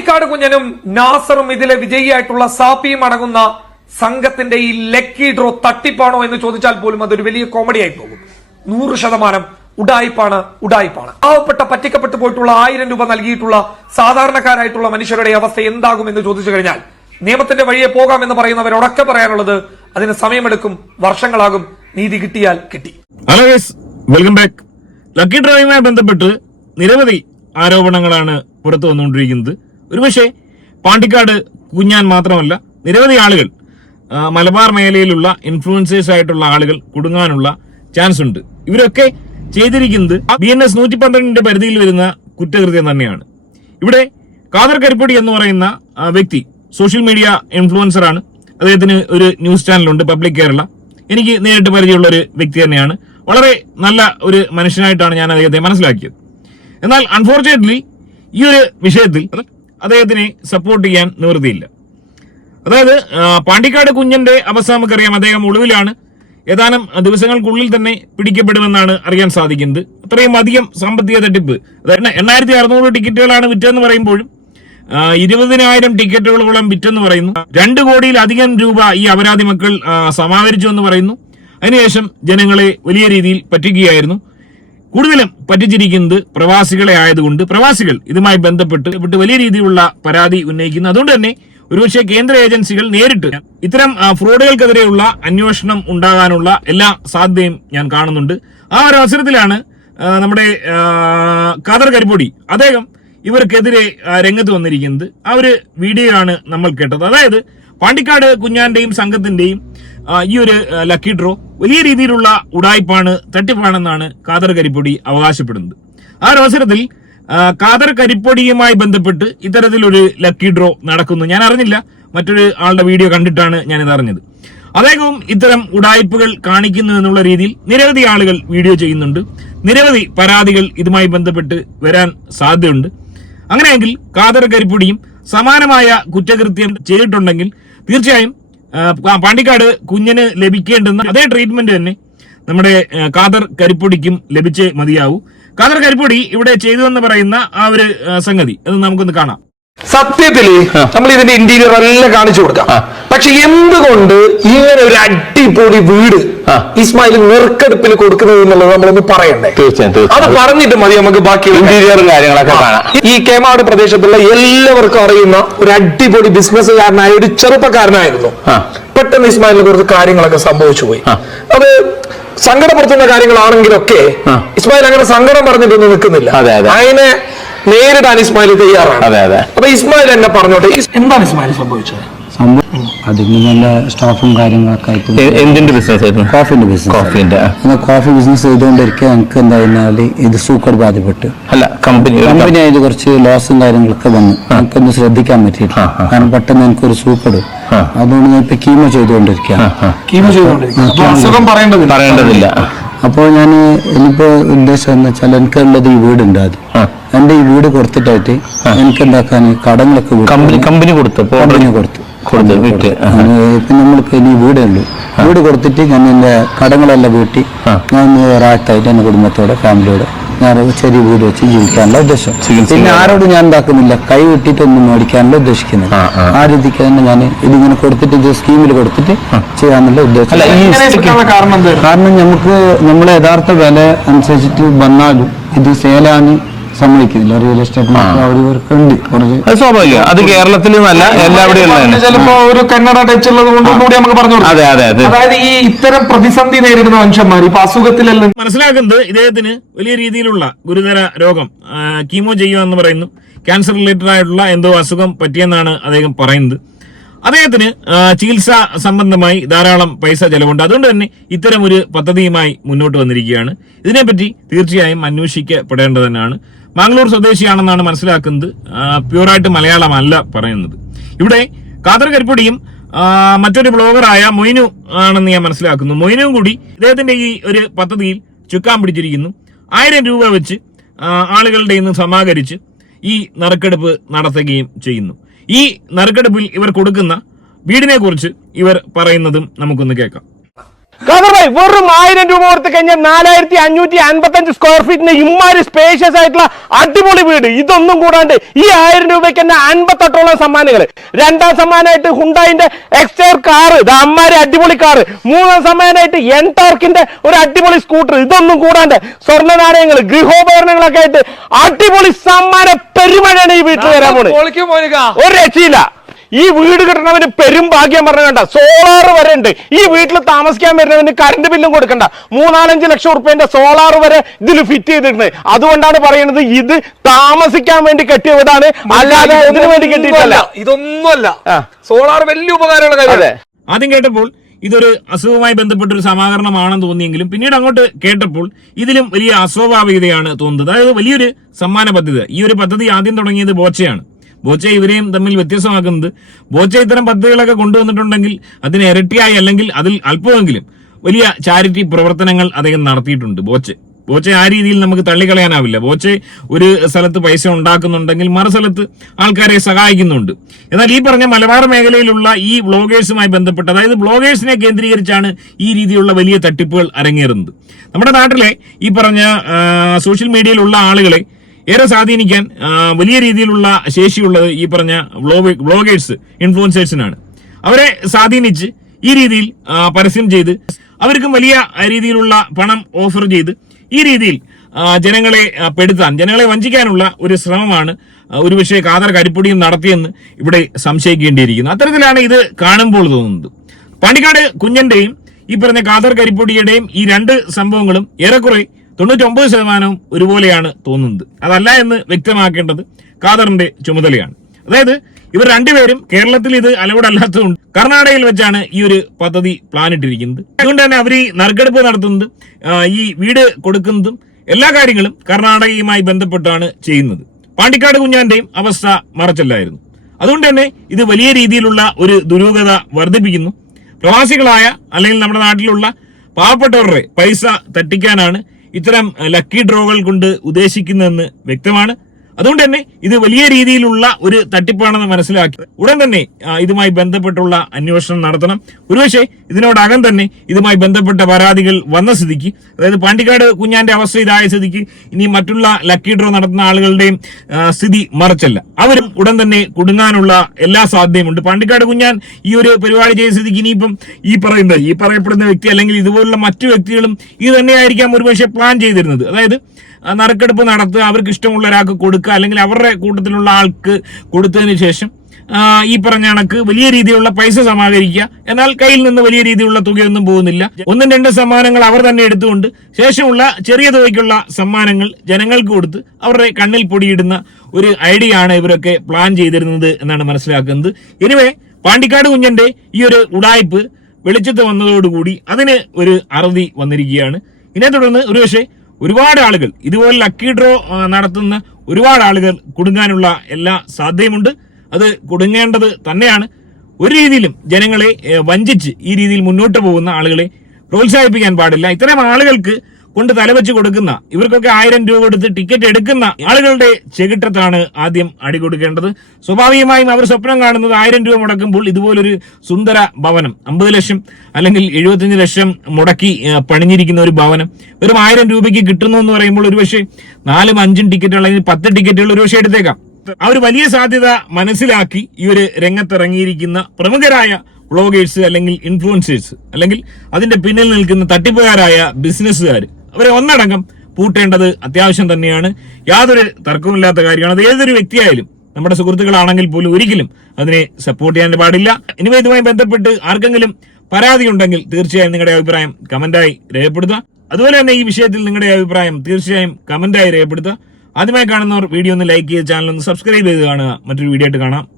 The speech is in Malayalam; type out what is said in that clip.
പാണ്ടിക്കാട് കുഞ്ഞനും നാസറും ഇതിലെ വിജയിയായിട്ടുള്ള സാപ്പിയും അടങ്ങുന്ന സംഘത്തിന്റെ ഈ ലക്കി ഡ്രോ തട്ടിപ്പാണോ എന്ന് ചോദിച്ചാൽ പോലും അതൊരു വലിയ കോമഡിയായി പോകും. നൂറ് ശതമാനം ഉടായിപ്പാണ് ഉടായിപ്പാണ്. പാവപ്പെട്ട പറ്റിക്കപ്പെട്ടു പോയിട്ടുള്ള ആയിരം രൂപ നൽകിയിട്ടുള്ള സാധാരണക്കാരായിട്ടുള്ള മനുഷ്യരുടെ അവസ്ഥ എന്താകും എന്ന് ചോദിച്ചു കഴിഞ്ഞാൽ നിയമത്തിന്റെ വഴിയെ പോകാം എന്ന് പറയുന്നവരോടൊക്കെ പറയാനുള്ളത് അതിന് സമയമെടുക്കും വർഷങ്ങളാകും നീതി കിട്ടിയാൽ കിട്ടി. ഹലോ വെൽക്കം ബാക്ക് ലക്കി ഡ്രോയുമായി ബന്ധപ്പെട്ട് നിരവധി ആരോപണങ്ങളാണ് പുറത്തു വന്നുകൊണ്ടിരിക്കുന്നത്. ഒരുപക്ഷെ പാണ്ടിക്കാട് കുഞ്ഞാൻ മാത്രമല്ല നിരവധി ആളുകൾ മലബാർ മേഖലയിലുള്ള ഇൻഫ്ലുവൻസേഴ്സ് ആയിട്ടുള്ള ആളുകൾ കുടുങ്ങാനുള്ള ചാൻസ് ഉണ്ട്. ഇവരൊക്കെ ചെയ്തിരിക്കുന്നത് ബി എൻ എസ് നൂറ്റി പന്ത്രണ്ടിന്റെ പരിധിയിൽ വരുന്ന കുറ്റകൃത്യം തന്നെയാണ്. ഇവിടെ കാദർ കരിപ്പൊടി എന്ന് പറയുന്ന വ്യക്തി സോഷ്യൽ മീഡിയ ഇൻഫ്ലുവൻസർ ആണ്. അദ്ദേഹത്തിന് ഒരു ന്യൂസ് ചാനലുണ്ട് പബ്ലിക് കേരള എനിക്ക് നേരിട്ട് പരിചയമുള്ള ഒരു വ്യക്തി തന്നെയാണ്. വളരെ നല്ല ഒരു മനുഷ്യനായിട്ടാണ് ഞാൻ അദ്ദേഹത്തെ മനസ്സിലാക്കിയത്. എന്നാൽ അൺഫോർച്ചുനേറ്റ്ലി ഈ ഒരു വിഷയത്തിൽ അദ്ദേഹത്തിനെ സപ്പോർട്ട് ചെയ്യാൻ നിവൃത്തിയില്ല. അതായത് പാണ്ടിക്കാട് കുഞ്ഞന്റെ അവസ്ഥ നമുക്കറിയാം അദ്ദേഹം ഒളിവിലാണ്. ഏതാനും ദിവസങ്ങൾക്കുള്ളിൽ തന്നെ പിടിക്കപ്പെടുമെന്നാണ് അറിയാൻ സാധിക്കുന്നത്. അത്രയും അധികം സാമ്പത്തിക തട്ടിപ്പ്. അതായത് എണ്ണായിരത്തി അറുന്നൂറ് ടിക്കറ്റുകളാണ് വിറ്റെന്ന് പറയുമ്പോഴും ഇരുപതിനായിരം ടിക്കറ്റുകളോളം വിറ്റെന്ന് പറയുന്നു. രണ്ട് കോടിയിലധികം രൂപ ഈ അപരാധി മക്കൾ സമാഹരിച്ചു എന്ന് പറയുന്നു. അതിനുശേഷം ജനങ്ങളെ വലിയ രീതിയിൽ പറ്റിക്കുകയായിരുന്നു. കൂടുതലും പറ്റിച്ചിരിക്കുന്നത് പ്രവാസികളെ ആയതുകൊണ്ട് പ്രവാസികൾ ഇതുമായി ബന്ധപ്പെട്ട് വിട്ട് വലിയ രീതിയിലുള്ള പരാതി ഉന്നയിക്കുന്നു. അതുകൊണ്ട് തന്നെ ഒരുപക്ഷെ കേന്ദ്ര ഏജൻസികൾ നേരിട്ട് ഇത്തരം ഫ്രോഡുകൾക്കെതിരെയുള്ള അന്വേഷണം ഉണ്ടാകാനുള്ള എല്ലാ സാധ്യതയും ഞാൻ കാണുന്നുണ്ട്. ആ ഒരു അവസരത്തിലാണ് നമ്മുടെ ഖാദർ കരിപ്പൊടി അദ്ദേഹം ഇവർക്കെതിരെ രംഗത്ത് വന്നിരിക്കുന്നത്. ആ ഒരു വീഡിയോ ആണ് നമ്മൾ കേട്ടത്. അതായത് പാണ്ടിക്കാട് കുഞ്ഞാന്റെയും സംഘത്തിന്റെയും ഈ ഒരു ലക്കി ഡ്രോ വലിയ രീതിയിലുള്ള ഉടായ്പാണ് തട്ടിപ്പാണെന്നാണ് ഖാദർ കരിപ്പൊടി അവകാശപ്പെടുന്നത്. ആ ഒരു അവസരത്തിൽ കാതർ കരിപ്പൊടിയുമായി ബന്ധപ്പെട്ട് ഇത്തരത്തിലൊരു ലക്കി ഡ്രോ നടക്കുന്നു. ഞാൻ അറിഞ്ഞില്ല. മറ്റൊരു ആളുടെ വീഡിയോ കണ്ടിട്ടാണ് ഞാൻ ഇത് അറിഞ്ഞത്. അദ്ദേഹവും ഇത്തരം ഉടായ്പകൾ കാണിക്കുന്നു എന്നുള്ള രീതിയിൽ നിരവധി ആളുകൾ വീഡിയോ ചെയ്യുന്നുണ്ട്. നിരവധി പരാതികൾ ഇതുമായി ബന്ധപ്പെട്ട് വരാൻ സാധ്യതയുണ്ട്. അങ്ങനെയെങ്കിൽ ഖാദർ കരിപ്പുടിയും സമാനമായ കുറ്റകൃത്യം ചെയ്തിട്ടുണ്ടെങ്കിൽ തീർച്ചയായും പാണ്ടിക്കാട് കുഞ്ഞിന് ലഭിക്കേണ്ടുന്ന അതേ ട്രീറ്റ്മെന്റ് തന്നെ നമ്മുടെ കാതർ കരിപ്പൊടിക്കും ലഭിച്ചേ മതിയാവൂ. ഖാദർ കരിപ്പൊടി ഇവിടെ ചെയ്തു എന്ന് പറയുന്ന ആ ഒരു സംഗതി. അത് നമുക്കൊന്ന് കാണാം. സത്യത്തിൽ നമ്മൾ ഇതിന്റെ ഇന്റീരിയർ എല്ലാം കാണിച്ചു കൊടുക്കാം പക്ഷെ എന്തുകൊണ്ട് ഇങ്ങനെ ഒരു അടിപൊളി വീട് ഇസ്മായിൽ നെറുക്കെടുപ്പിൽ കൊടുക്കുന്നത് എന്നുള്ളത് നമ്മളൊന്ന് പറയണ്ടേ? തീർച്ചയായും. അത് പറഞ്ഞിട്ട് മതി നമുക്ക് ബാക്കി ഇന്റീരിയറും കാര്യങ്ങളൊക്കെ കാണാം. ഈ കേമാട് പ്രദേശത്തുള്ള എല്ലാവർക്കും അറിയുന്ന ഒരു അടിപൊളി ബിസിനസ്സുകാരനായ ഒരു ചെറുപ്പക്കാരനായിരുന്നു. പെട്ടെന്ന് ഇസ്മായിലിന് കുറച്ച് കാര്യങ്ങളൊക്കെ സംഭവിച്ചു പോയി. അത് സങ്കടപ്പെടുത്തുന്ന കാര്യങ്ങളാണെങ്കിലൊക്കെ. ഇസ്മായിൽ അങ്ങനെ സങ്കടം പറഞ്ഞിട്ടൊന്നും നിൽക്കുന്നില്ല. അതെ, അതെ. അതിനെ നേരിടാൻ ഇസ്മായിൽ തയ്യാറാണ്. അപ്പൊ ഇസ്മായിൽ എന്നെ പറഞ്ഞോട്ടെ എന്താണ് ഇസ്മായിൽ സംഭവിച്ചത്? സംഭവം അതിന് നല്ല സ്റ്റാഫും കാര്യങ്ങളൊക്കെ ആയിട്ട് എന്തിന്റെ ബിസിനസ് ആയിരുന്നു? കോഫിന്റെ ബിസിനസ് കോഫിന്റെ. അങ്ങനെ കോഫി ബിസിനസ് ചെയ്തുകൊണ്ടിരിക്കുക എനിക്ക് എന്തായിരുന്നാൽ ഇത് സൂക്കട് ബാധപ്പെട്ട് അല്ല കമ്പനി കമ്പനി ആയത് കുറച്ച് ലോസും കാര്യങ്ങളൊക്കെ വന്നു. എനിക്കൊന്നും ശ്രദ്ധിക്കാൻ പറ്റിയില്ല. കാരണം പെട്ടെന്ന് എനിക്കൊരു സൂക്കട്. അതുകൊണ്ട് ഞാൻ ഇപ്പൊ കീമോ ചെയ്തുകൊണ്ടിരിക്കുക കീമോ അസുഖം പറയേണ്ടതില്ല. അപ്പോൾ ഞാൻ ഇനിയിപ്പോ ഉദ്ദേശം എന്ന് വെച്ചാൽ എനിക്കുള്ളത് ഈ വീടുണ്ട് അത് ആ. എന്റെ ഈ വീട് കൊടുത്തിട്ടായിട്ട് എനിക്ക് എന്താക്കാൻ കടങ്ങളൊക്കെ കമ്പനി കമ്പനി കൊടുത്തപ്പോ കമ്പനി കൊടുത്തു. കൊടുത്തു ഇപ്പൊ നമ്മൾക്ക് ഇനി വീടുണ്ട്. വീട് കൊടുത്തിട്ട് ഞാൻ എന്റെ കടങ്ങളെല്ലാം വീട്ടി. ഞാൻ ഒരാഴ്ചയായിട്ട് എന്റെ കുടുംബത്തോടെ ഫാമിലിയോടെ ഞാൻ ചെറിയ വീട് വെച്ച് ജീവിക്കാനുള്ള ഉദ്ദേശം. പിന്നെ ആരോട് ഞാൻ ഉണ്ടാക്കുന്നില്ല കൈ വിട്ടിട്ടൊന്നും മേടിക്കാനുള്ള ഉദ്ദേശിക്കുന്നത് ആ, രീതിക്ക് തന്നെ ഞാൻ ഇതിങ്ങനെ കൊടുത്തിട്ട് ഇത് സ്കീമിൽ കൊടുത്തിട്ട് ചെയ്യാനുള്ള ഉദ്ദേശം. കാരണം നമുക്ക് നമ്മളെ യഥാർത്ഥ വില അനുസരിച്ചിട്ട് വന്നാലും ഇത് സേലാന് സമ്മതിക്കുന്നില്ല. റിയൽ എസ്റ്റേറ്റ് ഇവർക്ക് ഉണ്ട് കുറച്ച് അത് സ്വാഭാവികം. അത് കേരളത്തിൽ നല്ല എല്ലാവിടെയും ഉള്ളതാണ് ചിലപ്പോ ഒരു കന്നഡ ടച്ച് ഉള്ളത് കൊണ്ടും കൂടി നമുക്ക് പറഞ്ഞു കൊടുക്കാം. അതെ അതെ അതെ. അതായത് ഈ ഇത്തരം പ്രതിസന്ധി നേരിടുന്ന മനുഷ്യന്മാർ ഇപ്പൊ അസുഖത്തിലല്ല മനസ്സിലാക്കുന്നത് ഇദ്ദേഹത്തിന് വലിയ രീതിയിലുള്ള ഗുരുതര രോഗം ആ, കീമോ ചെയ്യുക എന്ന് പറയുന്നു. ക്യാൻസർ റിലേറ്റഡ് ആയിട്ടുള്ള എന്തോ അസുഖം പറ്റിയെന്നാണ് അദ്ദേഹം പറയുന്നത്. അദ്ദേഹത്തിന് ആ, ചികിത്സ സംബന്ധമായി ധാരാളം പൈസ ചെലവുണ്ട്. അതുകൊണ്ട് തന്നെ ഇത്തരം ഒരു പദ്ധതിയുമായി മുന്നോട്ട് വന്നിരിക്കുകയാണ്. ഇതിനെപ്പറ്റി തീർച്ചയായും അന്വേഷിക്കപ്പെടേണ്ടത് തന്നെയാണ് മാംഗ്ലൂർ സ്വദേശിയാണെന്നാണ് മനസ്സിലാക്കുന്നത്. പ്യൂറായിട്ട് മലയാളമല്ല പറയുന്നത്. ഇവിടെ കാദർ കരിപ്പൊടിയും മറ്റൊരു ബ്ലോഗറായ മൊയ്നു ആണെന്ന് ഞാൻ മനസ്സിലാക്കുന്നു. മൊയ്നുവും കൂടി ഇദ്ദേഹത്തിന്റെ ഈ ഒരു പദ്ധതിയിൽ ചുക്കാൻ പിടിച്ചിരിക്കുന്നു. ആയിരം രൂപ വെച്ച് ആളുകളുടെ ഇന്ന് സമാഹരിച്ച് ഈ നറുക്കെടുപ്പ് നടത്തുകയും ചെയ്യുന്നു. ഈ നറുക്കെടുപ്പിൽ ഇവർ കൊടുക്കുന്ന വീടിനെ കുറിച്ച് ഇവർ പറയുന്നതും നമുക്കൊന്ന് കേൾക്കാം. കഥറായി വെറും ആയിരം രൂപ കൊടുത്ത് കഴിഞ്ഞാൽ നാലായിരത്തി അഞ്ഞൂറ്റി അൻപത്തി അഞ്ച് സ്ക്വയർ ഫീറ്റിന് ഇമ്മാരി സ്പേഷ്യസ് ആയിട്ടുള്ള അടിപൊളി വീട്. ഇതൊന്നും കൂടാണ്ട് ഈ ആയിരം രൂപയ്ക്ക് തന്നെ അൻപത്തെട്ടോളം സമ്മാനങ്ങൾ രണ്ടാം സമ്മാനമായിട്ട് ഹുണ്ടായിന്റെ എക്സ്റ്റർ കാറ് ഇത് അമ്മാരി അടിപൊളി കാറ് മൂന്നാം സമ്മാനമായിട്ട് എൻ ടോർക്കിന്റെ ഒരു അടിപൊളി സ്കൂട്ടർ ഇതൊന്നും കൂടാണ്ട് സ്വർണ നാണയങ്ങൾ ഗൃഹോപകരണങ്ങളൊക്കെ ആയിട്ട് അടിപൊളി സമ്മാന പെരുമഴയാണ് ഈ വീട്ടിൽ വരാൻ പോണത് ഒരു രക്ഷയില്ല. ഈ വീട് കിട്ടണവന് പെരും ഭാഗ്യം പറഞ്ഞുകൊണ്ട വേണ്ട സോളാർ വരെ ഉണ്ട്. ഈ വീട്ടിൽ താമസിക്കാൻ വരുന്നവന് കറണ്ട് ബില്ലും കൊടുക്കണ്ട. മൂന്നാലഞ്ച് ലക്ഷം റുപ്യന്റെ സോളാർ വരെ ഇതിൽ ഫിറ്റ് ചെയ്തിരുന്നത് അതുകൊണ്ടാണ് പറയുന്നത് ഇത് താമസിക്കാൻ വേണ്ടി കെട്ടിയ വീടാണ് അല്ലാതെ ഇതിനു വേണ്ടി കെട്ടിയിട്ടല്ല. ഇതൊന്നുമല്ല. സോളാർ വലിയ ഉപകാരമുള്ള കാര്യമാണ്. ആദ്യം കേട്ടപ്പോൾ ഇതൊരു അസുഖവുമായി ബന്ധപ്പെട്ട ഒരു സമാഹരണമാണെന്ന് തോന്നിയെങ്കിലും പിന്നീട് അങ്ങോട്ട് കേട്ടപ്പോൾ ഇതിലും വലിയ അസ്വാഭാവികതയാണ് തോന്നുന്നത്. അതായത് വലിയൊരു സമ്മാന പദ്ധതി. ഈ ഒരു പദ്ധതി ആദ്യം തുടങ്ങിയത് ബോച്ചയാണ്. ബോച്ച ഇവരെയും തമ്മിൽ വ്യത്യസ്തമാക്കുന്നത് ബോച്ച ഇത്തരം പദ്ധതികളൊക്കെ കൊണ്ടുവന്നിട്ടുണ്ടെങ്കിൽ അതിന് ഇരട്ടിയായി അല്ലെങ്കിൽ അതിൽ അല്പമെങ്കിലും വലിയ ചാരിറ്റി പ്രവർത്തനങ്ങൾ അദ്ദേഹം നടത്തിയിട്ടുണ്ട് ബോച്ച. ബോച്ചെ ആ രീതിയിൽ നമുക്ക് തള്ളിക്കളയാനാവില്ല. ബോച്ചെ ഒരു സ്ഥലത്ത് പൈസ ഉണ്ടാക്കുന്നുണ്ടെങ്കിൽ മറു സ്ഥലത്ത് ആൾക്കാരെ സഹായിക്കുന്നുണ്ട്. എന്നാൽ ഈ പറഞ്ഞ മലബാർ മേഖലയിലുള്ള ഈ ബ്ലോഗേഴ്സുമായി ബന്ധപ്പെട്ട് അതായത് ബ്ലോഗേഴ്സിനെ കേന്ദ്രീകരിച്ചാണ് ഈ രീതിയിലുള്ള വലിയ തട്ടിപ്പുകൾ അരങ്ങേറുന്നത്. നമ്മുടെ നാട്ടിലെ ഈ പറഞ്ഞ സോഷ്യൽ മീഡിയയിലുള്ള ആളുകളെ ഏറെ സ്വാധീനിക്കാൻ വലിയ രീതിയിലുള്ള ശേഷിയുള്ളത് ഈ പറഞ്ഞ വ്ളോഗ് വ്ളോഗേഴ്സ് ഇൻഫ്ലുവൻസേഴ്സിനാണ്. അവരെ സ്വാധീനിച്ച് ഈ രീതിയിൽ പരസ്യം ചെയ്ത് അവർക്കും വലിയ രീതിയിലുള്ള പണം ഓഫർ ചെയ്ത് ഈ രീതിയിൽ ജനങ്ങളെ പെടുത്താൻ ജനങ്ങളെ വഞ്ചിക്കാനുള്ള ഒരു ശ്രമമാണ് ഒരുപക്ഷെ കാതർ കരിപ്പൊടിയും നടത്തിയെന്ന് ഇവിടെ സംശയിക്കേണ്ടിയിരിക്കുന്നു. അത്തരത്തിലാണ് ഇത് കാണുമ്പോൾ തോന്നുന്നത്. പാണ്ടിക്കാട് കുഞ്ഞന്റെയും ഈ പറഞ്ഞ കാതർ കരിപ്പൊടിയുടെയും ഈ രണ്ട് സംഭവങ്ങളും ഏറെക്കുറെ തൊണ്ണൂറ്റൊമ്പത് ശതമാനവും ഒരുപോലെയാണ് തോന്നുന്നത്. അതല്ല എന്ന് വ്യക്തമാക്കേണ്ടത് ഖാദറിന്റെ ചുമതലയാണ്. അതായത് ഇവർ രണ്ടുപേരും കേരളത്തിൽ ഇത് അലവടല്ലാത്തതുകൊണ്ട് കർണാടകയിൽ വെച്ചാണ് ഈ ഒരു പദ്ധതി പ്ലാൻ ഇട്ടിരിക്കുന്നത്. അതുകൊണ്ട് തന്നെ അവർ ഈ നറുക്കെടുപ്പ് നടത്തുന്നത് ഈ വീട് കൊടുക്കുന്നതും എല്ലാ കാര്യങ്ങളും കർണാടകയുമായി ബന്ധപ്പെട്ടാണ് ചെയ്യുന്നത്. പാണ്ടിക്കാട് കുഞ്ഞാന്റെയും അവസ്ഥ മറച്ചല്ലായിരുന്നു. അതുകൊണ്ട് തന്നെ ഇത് വലിയ രീതിയിലുള്ള ഒരു ദുരൂഹത വർദ്ധിപ്പിക്കുന്നു. പ്രവാസികളായ അല്ലെങ്കിൽ നമ്മുടെ നാട്ടിലുള്ള പാവപ്പെട്ടവരുടെ പൈസ തട്ടിക്കാനാണ് ഇത്തരം ലക്കി ഡ്രോകൾ കൊണ്ട് ഉദ്ദേശിക്കുന്നതെന്ന് വ്യക്തമാണ്. അതുകൊണ്ട് തന്നെ ഇത് വലിയ രീതിയിലുള്ള ഒരു തട്ടിപ്പാണെന്ന് മനസ്സിലാക്കി. ഉടൻ തന്നെ ഇതുമായി ബന്ധപ്പെട്ടുള്ള അന്വേഷണം നടത്തണം. ഒരുപക്ഷെ ഇതിനോടകം തന്നെ ഇതുമായി ബന്ധപ്പെട്ട പരാതികൾ വന്ന സ്ഥിതിക്ക് അതായത് പാണ്ടിക്കാട് കുഞ്ഞാന്റെ അവസ്ഥ ഇതായ സ്ഥിതിക്ക് ഇനി മറ്റുള്ള ലക്കി ഡ്രോ നടത്തുന്ന ആളുകളുടെയും സ്ഥിതി മറച്ചല്ല. അവരും ഉടൻ തന്നെ കുടുങ്ങാനുള്ള എല്ലാ സാധ്യതയുമുണ്ട്. പാണ്ടിക്കാട് കുഞ്ഞാൻ ഈ ഒരു പരിപാടി ചെയ്ത സ്ഥിതിക്ക് ഇനിയിപ്പം ഈ പറയുന്നത് ഈ പറയപ്പെടുന്ന വ്യക്തി അല്ലെങ്കിൽ ഇതുപോലുള്ള മറ്റു വ്യക്തികളും ഇത് തന്നെയായിരിക്കാം ഒരുപക്ഷെ പ്ലാൻ ചെയ്തിരുന്നത്. അതായത് നറുക്കെടുപ്പ് നടത്തുക അവർക്ക് ഇഷ്ടമുള്ള ഒരാൾക്ക് കൊടുക്കുക അല്ലെങ്കിൽ അവരുടെ കൂട്ടത്തിലുള്ള ആൾക്ക് കൊടുത്തതിന് ശേഷം ഈ പറഞ്ഞ കണക്ക് വലിയ രീതിയിലുള്ള പൈസ സമാഹരിക്കുക. എന്നാൽ കയ്യിൽ നിന്ന് വലിയ രീതിയിലുള്ള തുകയൊന്നും പോകുന്നില്ല. ഒന്നും രണ്ടും സമ്മാനങ്ങൾ അവർ തന്നെ എടുത്തുകൊണ്ട് ശേഷമുള്ള ചെറിയ തുകയ്ക്കുള്ള സമ്മാനങ്ങൾ ജനങ്ങൾക്ക് കൊടുത്ത് അവരുടെ കണ്ണിൽ പൊടിയിടുന്ന ഒരു ഐഡിയ ആണ് ഇവരൊക്കെ പ്ലാൻ ചെയ്തിരുന്നത് എന്നാണ് മനസ്സിലാക്കുന്നത്. എനിവേ പാണ്ടിക്കാട് കുഞ്ഞന്റെ ഈ ഒരു ഉടായ്പ് വെളിച്ചത്ത് വന്നതോടുകൂടി അതിന് ഒരു അറുതി വന്നിരിക്കുകയാണ്. ഇതിനെ തുടർന്ന് ഒരുപക്ഷെ ഒരുപാട് ആളുകൾ ഇതുപോലെ ലക്കി ഡ്രോ നടത്തുന്ന ഒരുപാട് ആളുകൾ കുടുങ്ങാനുള്ള എല്ലാ സാധ്യതയുമുണ്ട്. അത് കുടുങ്ങേണ്ടത് തന്നെയാണ്. ഒരു രീതിയിലും ജനങ്ങളെ വഞ്ചിച്ച് ഈ രീതിയിൽ മുന്നോട്ട് പോകുന്ന ആളുകളെ പ്രോത്സാഹിപ്പിക്കാൻ പാടില്ല. ഇത്തരം ആളുകൾക്ക് കൊണ്ട് തലവെച്ച് കൊടുക്കുന്ന ഇവർക്കൊക്കെ ആയിരം രൂപ കൊടുത്ത് ടിക്കറ്റ് എടുക്കുന്ന ആളുകളുടെ ചെകിട്ടത്താണ് ആദ്യം അടി കൊടുക്കേണ്ടത്. സ്വാഭാവികമായും അവർ സ്വപ്നം കാണുന്നത് ആയിരം രൂപ മുടക്കുമ്പോൾ ഇതുപോലൊരു സുന്ദര ഭവനം അമ്പത് ലക്ഷം അല്ലെങ്കിൽ എഴുപത്തിയഞ്ച് ലക്ഷം മുടക്കി പണിഞ്ഞിരിക്കുന്ന ഒരു ഭവനം. വെറും ആയിരം രൂപയ്ക്ക് കിട്ടുന്നു എന്ന് പറയുമ്പോൾ ഒരുപക്ഷെ നാലും അഞ്ചും ടിക്കറ്റ് അല്ലെങ്കിൽ പത്ത് ടിക്കറ്റുകൾ ഒരുപക്ഷെ എടുത്തേക്കാം. ആ ഒരു വലിയ സാധ്യത മനസ്സിലാക്കി ഈ ഒരു രംഗത്തിറങ്ങിയിരിക്കുന്ന പ്രമുഖരായ വ്ളോഗേഴ്സ് അല്ലെങ്കിൽ ഇൻഫ്ലുവൻസേഴ്സ് അല്ലെങ്കിൽ അതിന്റെ പിന്നിൽ നിൽക്കുന്ന തട്ടിപ്പുകാരായ ബിസിനസ്സുകാർ അവരെ ഒന്നടങ്കം പൂട്ടേണ്ടത് അത്യാവശ്യം തന്നെയാണ്. യാതൊരു തർക്കമില്ലാത്ത കാര്യമാണ്. അത് ഏതൊരു വ്യക്തിയായാലും നമ്മുടെ സുഹൃത്തുക്കളാണെങ്കിൽ പോലും ഒരിക്കലും അതിനെ സപ്പോർട്ട് ചെയ്യാൻ പാടില്ല. ഇനി ഇതുമായി ബന്ധപ്പെട്ട് ആർക്കെങ്കിലും പരാതി ഉണ്ടെങ്കിൽ തീർച്ചയായും നിങ്ങളുടെ അഭിപ്രായം കമന്റായി രേഖപ്പെടുത്തുക. അതുപോലെ തന്നെ ഈ വിഷയത്തിൽ നിങ്ങളുടെ അഭിപ്രായം തീർച്ചയായും കമന്റായി രേഖപ്പെടുത്തുക. ആദ്യമായി കാണുന്നവർ വീഡിയോ ഒന്ന് ലൈക്ക് ചെയ്ത് ചാനൽ ഒന്ന് സബ്സ്ക്രൈബ് ചെയ്ത് കാണുക. മറ്റൊരു വീഡിയോ ആയിട്ട് കാണാം.